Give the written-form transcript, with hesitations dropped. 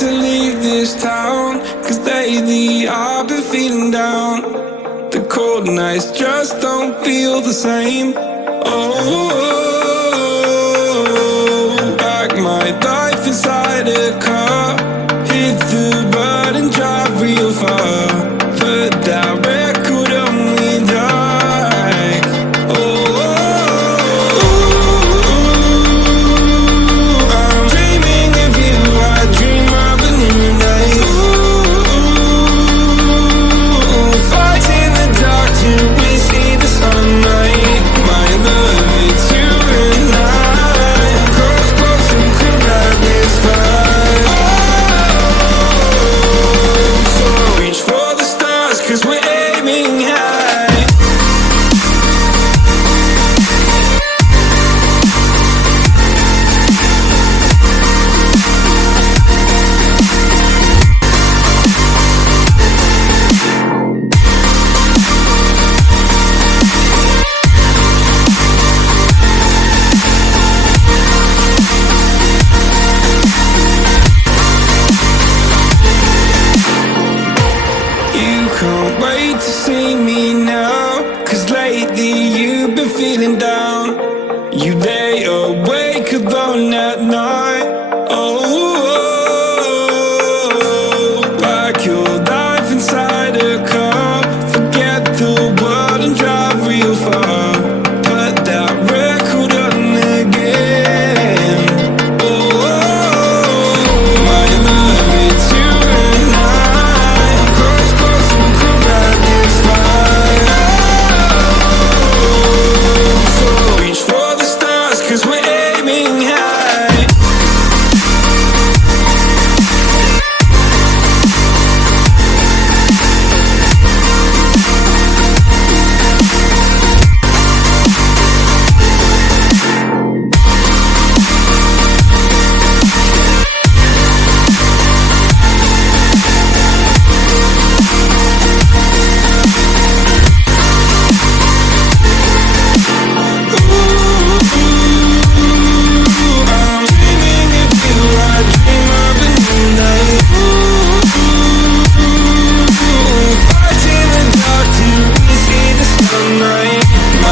to leave this town, 'cause lately I've been feeling down. The cold nights just don't feel the same. Oh, like my life inside a car. Hit the button, drive real far. Put that record on me like. Oh, I'm dreaming of you. I dream of a new night. Fight in the dark till we see the sunlight. My love, it's you and I. Close, close and could ride this fight. So reach for the stars, 'cause we're aiming high. You can't wait to see me now, 'cause lately you've been feeling down. You lay awake alone at night.